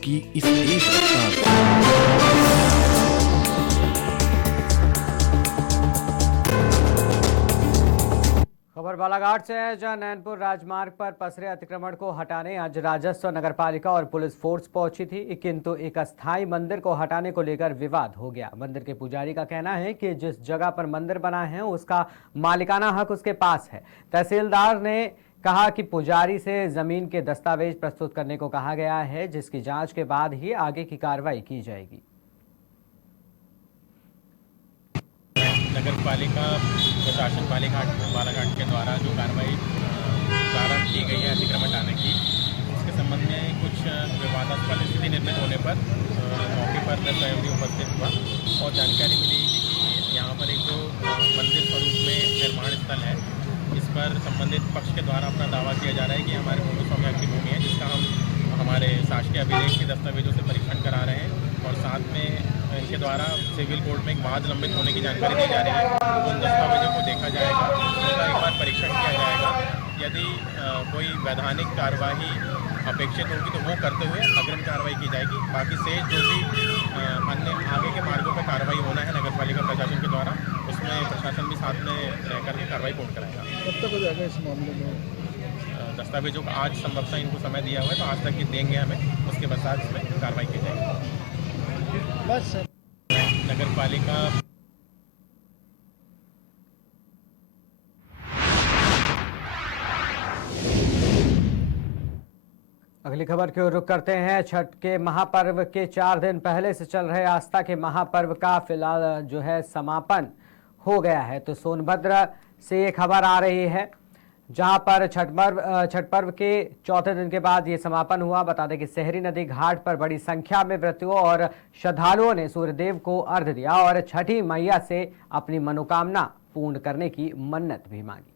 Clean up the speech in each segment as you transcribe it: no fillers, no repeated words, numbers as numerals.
की इस तेज रफ्तार खबर बालाघाट से है, जहां नैनपुर राजमार्ग पर पसरे अतिक्रमण को हटाने आज राजस्व, नगरपालिका और पुलिस फोर्स पहुंची थी, किंतु एक अस्थायी मंदिर को हटाने को लेकर विवाद हो गया। मंदिर के पुजारी का कहना है कि जिस जगह पर मंदिर बना है उसका मालिकाना हक उसके पास है। तहसीलदार ने कहा कि पुजारी से जमीन के दस्तावेज प्रस्तुत करने को कहा गया है, जिसकी जांच के बाद ही आगे की कार्रवाई की जाएगी। नगर पालिका प्रशासन बालाघाट के द्वारा जो कार्रवाई प्रारंभ की गई है अतिक्रमण हटाने की, उसके संबंध में कुछ विवादास्पद स्थिति निर्मित होने पर मौके पर मैं स्वयं भी उपस्थित हुआ और जानकारी मिली कि यहाँ पर एक जो मंदिर स्वरूप में निर्माण स्थल है, इस पर संबंधित पक्ष के द्वारा अपना दावा किया जा रहा है कि हमारे भूमि स्वामी की भूमि है, जिसका हम हमारे शासकीय अभिलेख के दस्तावेजों से परीक्षण करा रहे हैं और साथ में इनके द्वारा सिविल कोर्ट में एक वाद लंबित होने की जानकारी दी जा रही है। तो उन दस्तावेजों को देखा जाएगा, उनका एक बार परीक्षण किया जाएगा। यदि कोई वैधानिक कार्यवाही अपेक्षित होगी तो वो करते हुए अग्रिम कार्रवाई की जाएगी। बाकी से जो भी अन्य आगे के मार्गों पर कार्रवाई होना है नगर पालिका प्रशासन के द्वारा, उसमें प्रशासन भी साथ में रह करके कार्रवाई पूर्ण कराएगा। कब तक हो जाएगा इस मामले में? दस्तावेजों का आज संभवतः इनको समय दिया हुआ है, तो आज तक ही देंगे हमें, उसके बाद इसमें कार्रवाई की जाएगी। बस नगर पालिका अगली खबर की ओर रुख करते हैं। छठ के महापर्व के 4 दिन पहले से चल रहे आस्था के महापर्व का फिलहाल जो है समापन हो गया है। तो सोनभद्र से ये खबर आ रही है, जहां पर छठ पर्व के चौथे दिन के बाद ये समापन हुआ। बता दें कि सहरी नदी घाट पर बड़ी संख्या में व्रतियों और श्रद्धालुओं ने सूर्यदेव को अर्घ्य दिया और छठी मैया से अपनी मनोकामना पूर्ण करने की मन्नत भी मांगी।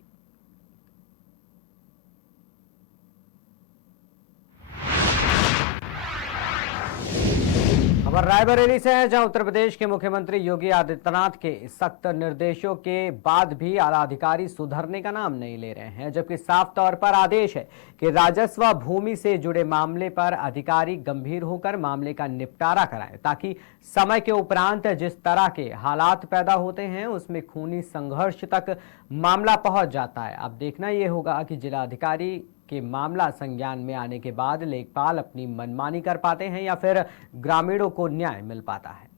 खबर रायबरेली से है, जहां उत्तर प्रदेश के मुख्यमंत्री योगी आदित्यनाथ के सख्त निर्देशों के बाद भी आला अधिकारी सुधरने का नाम नहीं ले रहे हैं, जबकि साफ तौर पर आदेश है कि राजस्व भूमि से जुड़े मामले पर अधिकारी गंभीर होकर मामले का निपटारा कराएं, ताकि समय के उपरांत जिस तरह के हालात पैदा होते हैं उसमें खूनी संघर्ष तक मामला पहुंच जाता है। अब देखना यह होगा कि जिलाधिकारी के मामला संज्ञान में आने के बाद लेखपाल अपनी मनमानी कर पाते हैं या फिर ग्रामीणों को न्याय मिल पाता है।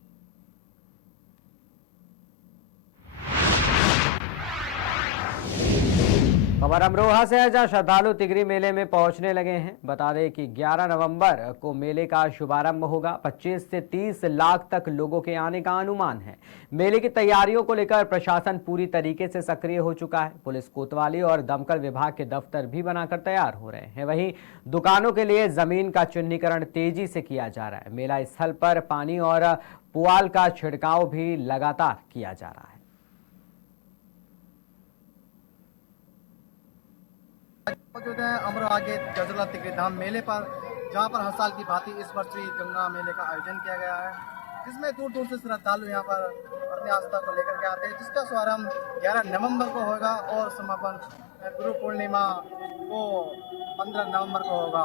खबर अमरोहा से है, जहां श्रद्धालु तिगरी मेले में पहुंचने लगे हैं। बता दें कि 11 नवंबर को मेले का शुभारंभ होगा। 25 से 30 लाख तक लोगों के आने का अनुमान है। मेले की तैयारियों को लेकर प्रशासन पूरी तरीके से सक्रिय हो चुका है। पुलिस, कोतवाली और दमकल विभाग के दफ्तर भी बनाकर तैयार हो रहे हैं। वहीं दुकानों के लिए जमीन का चिन्हीकरण तेजी से किया जा रहा है। मेला स्थल पर पानी और पुआल का छिड़काव भी लगातार किया जा रहा है। मौजूद है अमरोहा के गजला तिगरी धाम मेले पर, जहां पर हर साल की भांति इस वर्ष भी गंगा मेले का आयोजन किया गया है, जिसमें दूर दूर से श्रद्धालु यहां पर अपनी आस्था को लेकर के आते हैं, जिसका शुभारंभ 11 नवंबर को होगा और समापन गुरु पूर्णिमा को 15 नवंबर को होगा,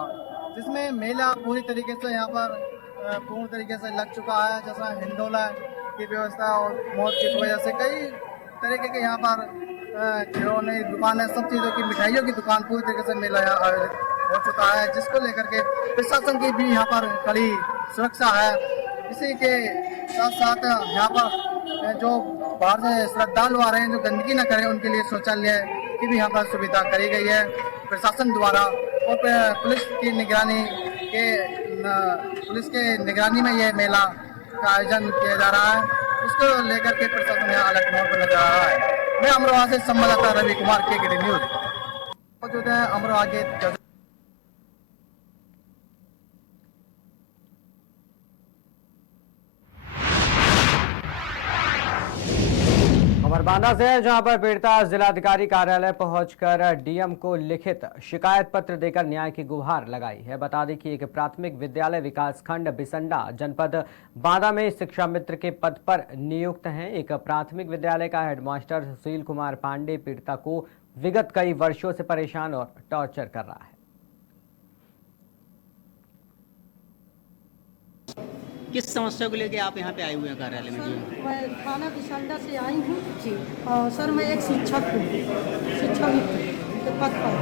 जिसमें मेला पूरी तरीके से यहाँ पर पूर्ण तरीके से लग चुका है। जैसा हिंडोला की व्यवस्था और मौत की वजह से कई तरीके के यहाँ पर खिलौने दुकानें, सब चीज़ों की, मिठाइयों की दुकान, पूरी तरीके से मेला यहाँ आयोजित हो चुका है, जिसको लेकर के प्रशासन की भी यहाँ पर कड़ी सुरक्षा है। इसी के साथ साथ यहाँ पर जो बाहर से श्रद्धालु आ रहे हैं, जो गंदगी न करें, उनके लिए शौचालय की भी यहाँ पर सुविधा करी गई है प्रशासन द्वारा। और पुलिस की निगरानी निगरानी में ये मेला का आयोजन किया जा रहा है, इसको लेकर के प्रशासन यहाँ अलर्ट मोड पर नजर आ रहा है। मैं अमरोहा से संवाददाता रवि कुमार, के न्यूज मौजूद है अमरोहा के। खबर बांदा से है, जहां पर पीड़िता जिलाधिकारी कार्यालय पहुंचकर डीएम को लिखित शिकायत पत्र देकर न्याय की गुहार लगाई है। बता दें कि एक प्राथमिक विद्यालय विकासखंड बिसंडा जनपद बांदा में शिक्षा मित्र के पद पर नियुक्त हैं। एक प्राथमिक विद्यालय का हेडमास्टर सुशील कुमार पांडे पीड़िता को विगत कई वर्षों से परेशान और टॉर्चर कर रहा है। किस समस्या को लेके आप यहाँ पे आए हुए हैं कार्यालय में जी? मैं थाना बिसंडा से आई हूँ जी। और सर मैं एक शिक्षक हूँ, शिक्षक के पद पर।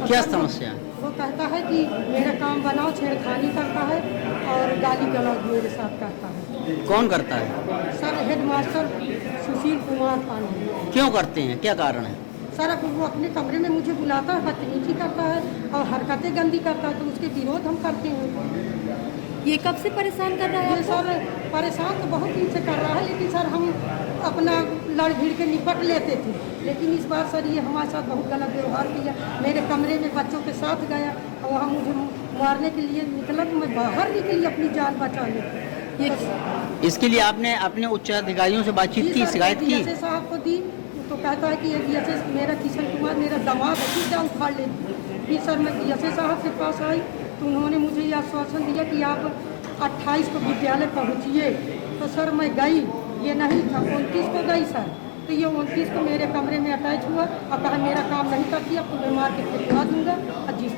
और क्या सर समस्या? वो कहता है कि मेरा काम बनाओ, छेड़खानी करता है और गाली गलौज मेरे साथ करता है। कौन करता है? Sir headmaster Sushil Kumar Pandey. क्यों करते हैं, क्या कारण है? सर अब वो अपने कमरे में मुझे बुलाता है, बदतमीजी करता है और हरकतें गंदी करता है, तो उसके विरोध हम करते हैं। ये कब से परेशान कर रहा है ये सर परेशान तो बहुत दिन से कर रहा है, लेकिन सर हम अपना लड़ भिड़ के निपट लेते थे। लेकिन इस बार सर ये हमारे साथ बहुत गलत व्यवहार किया। मेरे कमरे में बच्चों के साथ गया और वहाँ मुझे मारने के लिए निकला, तो मैं बाहर निकली अपनी जान बचाने। ये इसके लिए आपने अपने उच्च अधिकारियों से बातचीत की, शिकायत की? DSA साहब को दी तो कहता है कि DSA मेरा किशन कुमार मेरा दामाद है, फिर जा उखाड़ लेती। फिर सर मैं DSA साहब के पास आई तो उन्होंने मुझे ये आश्वासन दिया कि आप 28 को विद्यालय पहुंचिए। तो सर मैं गई, ये नहीं था, 29 को गई सर। तो ये 29 को मेरे कमरे में अटैच हुआ और कहा मेरा काम नहीं करती, अब तो मैं मार के फेंकवा दूंगा। और जिस